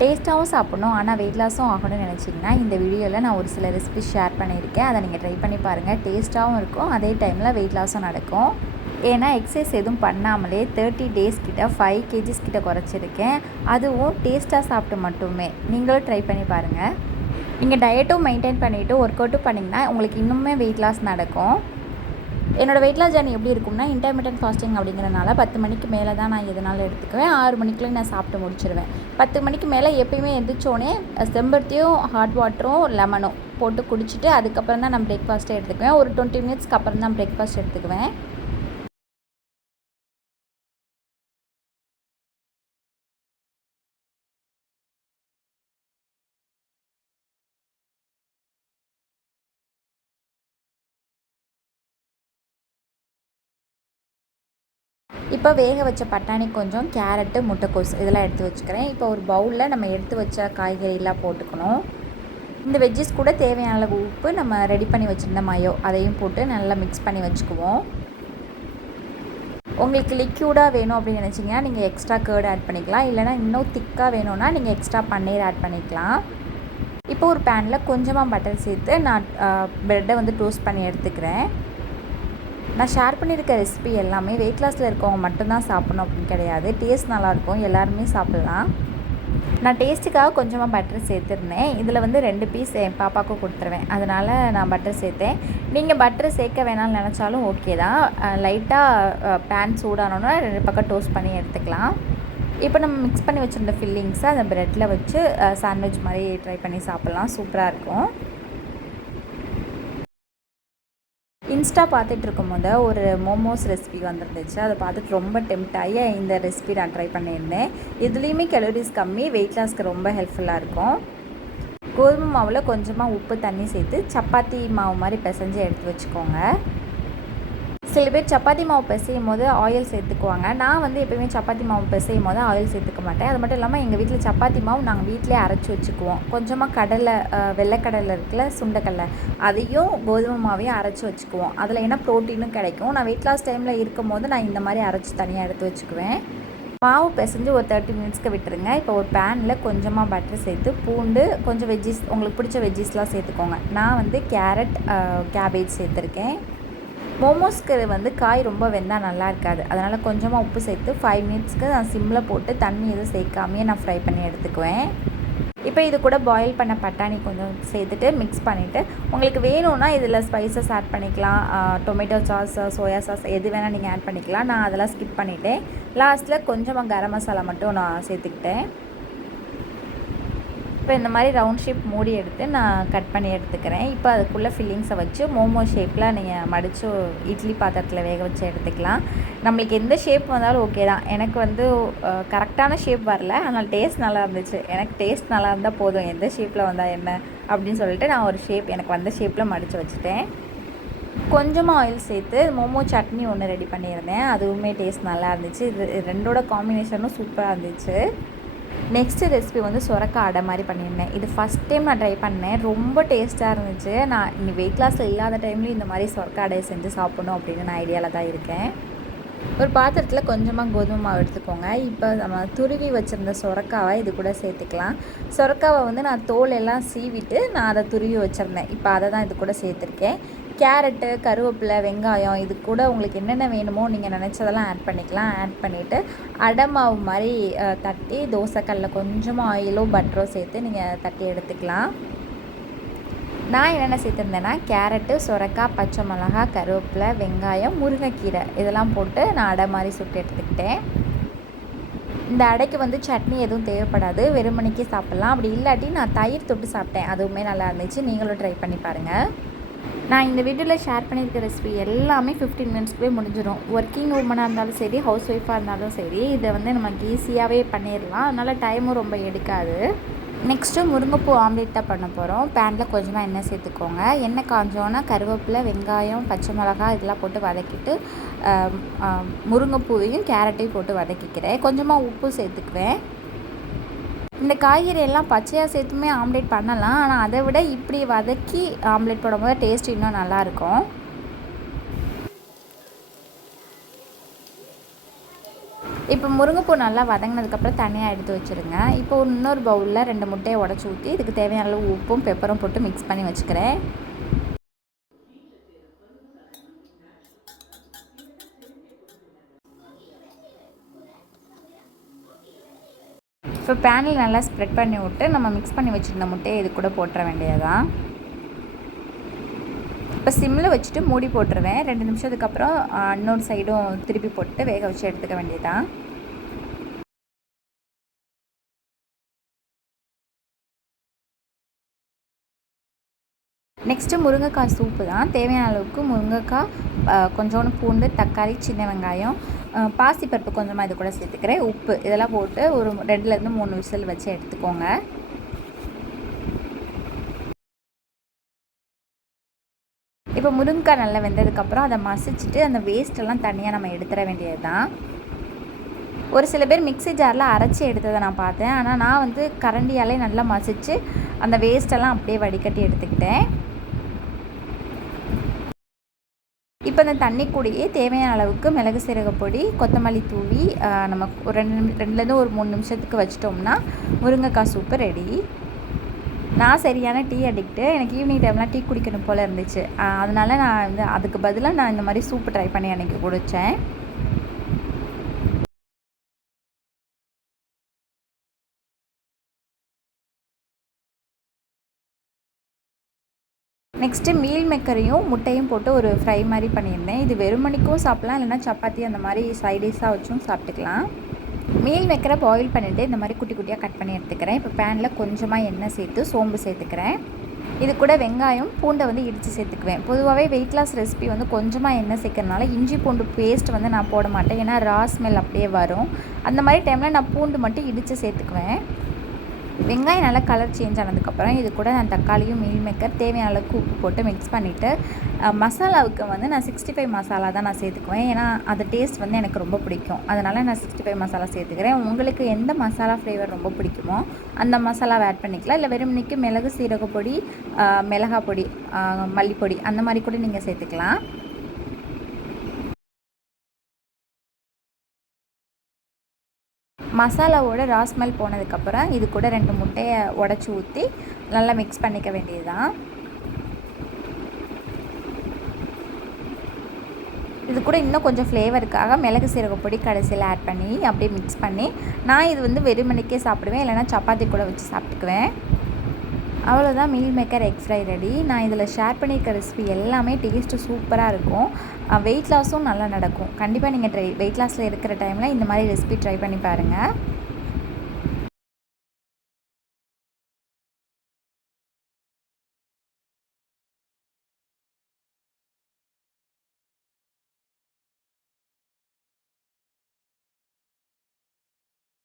டேஸ்ட்டாகவும் சாப்பிட்ணும் ஆனால் வெயிட் லாஸும் ஆகணும்னு நினச்சிங்கன்னா இந்த வீடியோவில் நான் ஒரு சில ரெசிபி ஷேர் பண்ணியிருக்கேன். அதை நீங்கள் ட்ரை பண்ணி பாருங்கள். டேஸ்ட்டாகவும் இருக்கும், அதே டைமில் வெயிட் லாஸும் நடக்கும். ஏன்னா எக்ஸசைஸ் எதுவும் பண்ணாமலே 30 டேஸ் கிட்ட 5 kgs கிட்ட குறைச்சிருக்கேன். அதுவும் டேஸ்ட்டாக சாப்பிட்டு மட்டுமே. நீங்களும் ட்ரை பண்ணி பாருங்கள். நீங்கள் டயட்டும் மெயின்டைன் பண்ணிவிட்டு ஒர்க் அவுட்டும் பண்ணிங்கன்னா உங்களுக்கு இன்னுமே வெயிட் லாஸ் நடக்கும். என்னோடய வெயிட் லாஸ் ஜர்னி எப்படி இருக்கும்னா, இன்டர்மிட்டன்ட் ஃபாஸ்டிங் அப்படிங்கிறனால 10 மணிக்கு மேலே தான் நான் எதனாலும் எடுத்துக்குவேன். 6 மணிக்குள்ளே நான் சாப்பிட்டு முடிச்சிடுவேன். 10 மணிக்கு மேலே எப்பயுமே எந்திரிச்சோடனே செம்பருத்தியும் ஹாட் வாட்டரும் லெமனும் போட்டு குடிச்சிட்டு அதுக்கப்புறம் தான் நான் பிரேக்ஃபாஸ்ட்டே எடுத்துக்குவேன். ஒரு 20 மினிட்ஸ்க்கு அப்புறம் தான் பிரேக்ஃபாஸ்ட் எடுத்துக்குவேன். இப்போ வேக வச்ச பட்டாணி கொஞ்சம், கேரட்டு, முட்டைக்கோஸ் இதெல்லாம் எடுத்து வச்சுக்கிறேன். இப்போ ஒரு பவுலில் நம்ம எடுத்து வச்ச காய்கறிலாம் போட்டுக்கணும். இந்த வெஜ்ஜஸ் கூட தேவையான அளவு உப்பு, நம்ம ரெடி பண்ணி வச்சுருந்த மயோ அதையும் போட்டு நல்லா மிக்ஸ் பண்ணி வச்சுக்குவோம். உங்களுக்கு லிக்யூடாக வேணும் அப்படின்னு நினச்சிங்கன்னா நீங்கள் எக்ஸ்ட்ரா கர்ட் ஆட் பண்ணிக்கலாம். இல்லைனா இன்னும் திக்காக வேணும்னா நீங்கள் எக்ஸ்ட்ரா பன்னீர் ஆட் பண்ணிக்கலாம். இப்போ ஒரு பேனில் கொஞ்சமாக பட்டர் சேர்த்து நான் ப்ரெட்டை வந்து டோஸ்ட் பண்ணி எடுத்துக்கிறேன். நான் ஷேர் பண்ணியிருக்க ரெசிபி எல்லாமே வெயிட் லாஸில் இருக்கவங்க மட்டும்தான் சாப்பிட்ணும் அப்படின்னு கிடையாது. டேஸ்ட் நல்லாயிருக்கும், எல்லாருமே சாப்பிட்லாம். நான் டேஸ்ட்டுக்காக கொஞ்சமாக பட்டர் சேர்த்துருந்தேன். இதில் வந்து 2 பீஸ் என் பாப்பாவுக்கும் கொடுத்துருவேன், அதனால் நான் பட்டர் சேர்த்தேன். நீங்கள் பட்டர் சேர்க்க வேணாம்னு நினச்சாலும் ஓகே தான். லைட்டாக பேன் சூடானோன்னா 2 பக்கம் டோஸ்ட் பண்ணி எடுத்துக்கலாம். இப்போ நம்ம மிக்ஸ் பண்ணி வச்சுருந்த ஃபில்லிங்ஸை அந்த ப்ரெட்டில் வச்சு சாண்ட்விச் மாதிரி ட்ரை பண்ணி சாப்பிட்லாம். சூப்பராக இருக்கும். இன்ஸ்டா பார்த்துட்டு இருக்கும்போது ஒரு மோமோஸ் ரெசிபி வந்துருந்துச்சு. அதை பார்த்துட்டு ரொம்ப டெம்ப்ட் ஆகி இந்த ரெசிபி நான் ட்ரை பண்ணியிருந்தேன். இதுலேயுமே கலோரிஸ் கம்மி, வெயிட் லாஸ்க்கு ரொம்ப ஹெல்ப்ஃபுல்லாக இருக்கும். கோதுமை மாவில் கொஞ்சமாக உப்பு தண்ணி சேர்த்து சப்பாத்தி மாவு மாதிரி பிசைஞ்சு எடுத்து வச்சுக்கோங்க. சில பேர் சப்பாத்தி மாவு பிசையும் போது ஆயில் சேர்த்துக்குவாங்க. நான் வந்து எப்போயுமே சப்பாத்தி மாவு பிசையும் போது ஆயில் சேர்த்துக்க மாட்டேன். அது மட்டும் இல்லாமல் எங்கள் வீட்டில் சப்பாத்தி மாவு நாங்கள் வீட்டிலே அரைச்சி வச்சுக்குவோம். கொஞ்சமாக கடலை, வெள்ளைக்கடலை இருக்குல்ல, சுண்டைக்கடலை, அதையும் கோதுமை மாவையும் அரைச்சி வச்சுக்குவோம். அதில் என்ன ப்ரோட்டீனும் கிடைக்கும். நான் வெயிட் லாஸ் டைமில் இருக்கும் போது நான் இந்த மாதிரி அரைச்சி தனியாக எடுத்து வச்சுக்குவேன். மாவு பிசைஞ்சு ஒரு 30 மினிட்ஸ்க்கு விட்டுருங்க. இப்போ ஒரு பேனில் கொஞ்சமாக பட்டர் சேர்த்து பூண்டு, கொஞ்சம் வெஜ்ஜிஸ், உங்களுக்கு பிடிச்ச வெஜ்ஜிஸ்லாம் சேர்த்துக்கோங்க. நான் வந்து கேரட், கேபேஜ் சேர்த்துருக்கேன். மோமோஸ்க்கு வந்து காய் ரொம்ப வெந்தால் நல்லா இருக்காது, அதனால் கொஞ்சமாக உப்பு சேர்த்து 5 மினிட்ஸ்க்கு நான் சிம்மில் போட்டு தண்ணி எதுவும் சேர்க்காமையே நான் ஃப்ரை பண்ணி எடுத்துக்குவேன். இப்போ இது கூட பாயில் பண்ண பட்டாணி கொஞ்சம் சேர்த்துட்டு மிக்ஸ் பண்ணிவிட்டு, உங்களுக்கு வேணும்னா இதில் ஸ்பைசஸ் ஆட் பண்ணிக்கலாம். டொமேட்டோ சாஸ், சோயா சாஸ் எது வேணால் நீங்கள் ஆட் பண்ணிக்கலாம். நான் அதெல்லாம் ஸ்கிப் பண்ணிவிட்டேன். லாஸ்ட்டில் கொஞ்சமாக கரம் மசாலா மட்டும் நான் சேர்த்துக்கிட்டேன். இப்போ இந்த மாதிரி ரவுண்ட் ஷேப் மூடி எடுத்து நான் கட் பண்ணி எடுத்துக்கிறேன். இப்போ அதுக்குள்ளே ஃபில்லிங்ஸை வச்சு மோமோ ஷேப்பில் நீங்கள் மடித்து இட்லி பாத்திரத்தில் வேக வச்சு எடுத்துக்கலாம். நம்மளுக்கு எந்த ஷேப் வந்தாலும் ஓகே தான். எனக்கு வந்து கரெக்டான ஷேப் வரல, ஆனால் டேஸ்ட் நல்லா இருந்துச்சு. எனக்கு டேஸ்ட் நல்லா இருந்தால் போதும், எந்த ஷேப்பில் வந்தால் என்ன அப்படின்னு சொல்லிட்டு நான் ஒரு ஷேப் எனக்கு வந்த ஷேப்பில் மடித்து வச்சுட்டேன். கொஞ்சமாக ஆயில் சேர்த்து மோமோ சட்னி ஒன்று ரெடி பண்ணியிருந்தேன். அதுவுமே டேஸ்ட் நல்லா இருந்துச்சு. இது ரெண்டோட காம்பினேஷனும் சூப்பராக இருந்துச்சு. நெக்ஸ்ட்டு ரெசிபி வந்து சுரக்காய் அடை மாதிரி பண்ணியிருந்தேன். இது ஃபஸ்ட் டைம் நான் ட்ரை பண்ணேன். ரொம்ப டேஸ்ட்டாக இருந்துச்சு. நான் இன்னி வெயிட் லாஸில் இல்லாத டைம்லேயும் இந்த மாதிரி சுரக்காய் அடையை செஞ்சு சாப்பிடணும் அப்படின்னு நான் ஐடியாவில் தான் இருக்கேன். ஒரு பாத்திரத்தில் கொஞ்சமாக கோதுமை மாவு எடுத்துக்கோங்க. இப்போ நம்ம துருவி வச்சுருந்த சுரக்காவை இது கூட சேர்த்துக்கலாம். சுரக்காவை வந்து நான் தோல் எல்லாம் சீவிட்டு நான் அதை துருவி வச்சுருந்தேன். இப்போ அதை தான் இது கூட சேர்த்துருக்கேன். கேரட்டு, கருவேப்பிலை, வெங்காயம் இது கூட உங்களுக்கு என்னென்ன வேணுமோ நீங்கள் நினச்சதெல்லாம் ஆட் பண்ணிக்கலாம். ஆட் பண்ணிவிட்டு அடை மாவு மாதிரி தட்டி தோசைக்கல்லில் கொஞ்சமாக ஆயிலோ பட்டரோ சேர்த்து நீங்கள் தட்டி எடுத்துக்கலாம். நான் என்னென்ன சேர்த்துருந்தேன்னா கேரட்டு, சுரக்காய், பச்சை மிளகா, கருவேப்பிலை, வெங்காயம், முருங்கைக்கீரை இதெல்லாம் போட்டு நான் அடை மாதிரி சுட்டு எடுத்துக்கிட்டேன். இந்த அடைக்கு வந்து சட்னி எதுவும் தேவைப்படாது, வெறுமணிக்கே சாப்பிட்லாம். அப்படி இல்லாட்டி நான் தயிர் தொட்டு சாப்பிட்டேன், அதுவுமே நல்லா இருந்துச்சு. நீங்களும் ட்ரை பண்ணி பாருங்கள். நான் இந்த வீடியோவில் ஷேர் பண்ணியிருக்க ரெசிபி எல்லாமே 15 மினிட்ஸ்க்குவே முடிஞ்சிடும். ஒர்க்கிங் உமனாக இருந்தாலும் சரி, ஹவுஸ் ஒய்ஃபாக இருந்தாலும் சரி, இதை வந்து நமக்கு ஈஸியாகவே பண்ணிடலாம். அதனால் டைமும் ரொம்ப எடுக்காது. நெக்ஸ்ட்டு முருங்கைப்பூ ஆம்லேட் தான் பண்ண போகிறோம். பேனில் கொஞ்சமாக எண்ணெய் சேர்த்துக்கோங்க. எண்ணெய் காஞ்சோன்னா கருவேப்பிலை, வெங்காயம், பச்சை மிளகாய் இதெல்லாம் போட்டு வதக்கிட்டு முருங்கைப்பூவையும் கேரட்டையும் போட்டு வதக்கிக்கிறேன். கொஞ்சமாக உப்பு சேர்த்துக்குவேன். இந்த காய்கறி எல்லாம் பச்சையாக சேர்த்துமே ஆம்லேட் பண்ணலாம், ஆனால் அதை விட இப்படி வதக்கி ஆம்லேட் போடும்போது டேஸ்ட் இன்னும் நல்லாயிருக்கும். இப்போ முருங்கைப்பூ நல்லா வதங்கினதுக்கப்புறம் தனியாக எடுத்து வச்சுருங்க. இப்போ இன்னொரு பவுலில் 2 முட்டையை உடச்சி ஊற்றி இதுக்கு தேவையான அளவு உப்பும் பெப்பரும் போட்டு மிக்ஸ் பண்ணி வச்சுக்கிறேன். இப்போ பேனில் நல்லா ஸ்ப்ரெட் பண்ணி விட்டு நம்ம மிக்ஸ் பண்ணி வச்சுருந்த முட்டையை இது கூட போட்டுற வேண்டியதான். இப்போ சிம்மில் வச்சுட்டு மூடி போட்டுருவேன். 2 நிமிஷத்துக்கு அப்புறம் இன்னொரு சைடும் திருப்பி போட்டு வேக வச்சு எடுத்துக்க வேண்டியதான். நெக்ஸ்ட்டு முருங்கைக்காய் சூப்பு தான். தேவையான அளவுக்கு முருங்கைக்காய், கொஞ்சோண்டு பூண்டு, தக்காளி, சின்ன வெங்காயம், பாசிப்பருப்பு கொஞ்சமாக இது கூட சேர்த்துக்கிறேன், உப்பு இதெல்லாம் போட்டு ஒரு 2லேருந்து 3 விசில் வச்சு எடுத்துக்கோங்க. இப்போ முருங்கைக்காய் நல்லா வெந்ததுக்கப்புறம் அதை மசிச்சுட்டு அந்த வேஸ்ட்டெல்லாம் தனியாக நம்ம எடுத்துட வேண்டியது தான். ஒரு சில பேர் மிக்ஸி ஜாரில் அரைச்சி எடுத்ததை நான் பார்த்தேன். ஆனால் நான் வந்து கரண்டியாலே நல்லா மசித்து அந்த வேஸ்ட்டெல்லாம் அப்படியே வடிகட்டி எடுத்துக்கிட்டேன். இப்போ இந்த தண்ணி கூடயே தேவையான அளவுக்கு மிளகு சீரக பொடி, கொத்தமல்லி தூவி நம்ம ஒரு 2லேருந்து ஒரு 3 நிமிஷத்துக்கு வச்சிட்டோம்னா முருங்கைக்காய் சூப்பு ரெடி. நான் சரியான டீ அடிக்ட்டு. எனக்கு ஈவினிங் டைம்லாம் டீ குடிக்கணும் போல் இருந்துச்சு. அதனால நான் வந்து அதுக்கு பதிலாக நான் இந்த மாதிரி சூப்பு ட்ரை பண்ணி அன்றைக்கி குடித்தேன். நெக்ஸ்ட்டு மீல் மேக்கரையும் முட்டையும் போட்டு ஒரு ஃப்ரை மாதிரி பண்ணியிருந்தேன். இது வெறுமணிக்கும் சாப்பிட்லாம், இல்லைனா சப்பாத்தி அந்த மாதிரி சைடிஷாக வச்சும் சாப்பிட்டுக்கலாம். மீல் மேக்கரை பாயில் பண்ணிவிட்டு இந்த மாதிரி குட்டி குட்டியாக கட் பண்ணி எடுத்துக்கிறேன். இப்போ பேனில் கொஞ்சமாக எண்ணெய் சேர்த்து சோம்பு சேர்த்துக்கிறேன். இது கூட வெங்காயம், பூண்டை வந்து இடித்து சேர்த்துக்குவேன். பொதுவாகவே வெயிட் லாஸ் ரெசிபி வந்து கொஞ்சமாக எண்ணெய் சேர்க்கறனால இஞ்சி பூண்டு பேஸ்ட் வந்து நான் போட மாட்டேன். ஏன்னா ரா ஸ்மெல் அப்படியே வரும். அந்த மாதிரி டைமில் நான் பூண்டு மட்டும் இடித்து சேர்த்துக்குவேன். வெங்காயம் நல்லா கலர் சேஞ்ச் ஆனதுக்கப்புறம் இது கூட நான் தக்காளியும் மீல் மேக்கர் தேவையான அளவுக்கு உப்பு போட்டு மிக்ஸ் பண்ணிவிட்டு மசாலாவுக்கு வந்து நான் 65 மசாலா தான் நான் சேர்த்துக்குவேன். ஏன்னா அது டேஸ்ட் வந்து எனக்கு ரொம்ப பிடிக்கும். அதனால் நான் 65 மசாலா சேர்த்துக்கிறேன். உங்களுக்கு எந்த மசாலா ஃப்ளேவர் ரொம்ப பிடிக்குமோ அந்த மசாலாவை ஆட் பண்ணிக்கலாம். இல்லை வெறுமனைக்கு மிளகு சீரக பொடி, மிளகாய் பொடி, மல்லிப்பொடி அந்த மாதிரி கூட நீங்கள் சேர்த்துக்கலாம். மசாலாவோட ரா ஸ்மெல் போனதுக்கப்புறம் இது கூட 2 முட்டையை உடச்சி ஊற்றி நல்லா மிக்ஸ் பண்ணிக்க வேண்டியது தான். இது கூட இன்னும் கொஞ்சம் ஃப்ளேவருக்காக மிளகு சீரக பொடி கடைசியில் ஆட் பண்ணி அப்படியே மிக்ஸ் பண்ணி நான் இது வந்து வெறுமனைக்கே சாப்பிடுவேன், இல்லைனா சப்பாத்தி கூட வச்சு சாப்பிட்டுக்குவேன். அவ்வளோதான், meal maker egg fry ready. நான் இதில் ஷேர் பண்ணியிருக்க ரெசிபி எல்லாமே டேஸ்ட்டு சூப்பராக இருக்கும். வெயிட் லாஸும் நல்லா நடக்கும். கண்டிப்பாக நீங்கள் வெயிட் லாஸில் இருக்கிற டைமில் இந்த மாதிரி ரெசிபி ட்ரை பண்ணி பாருங்கள்.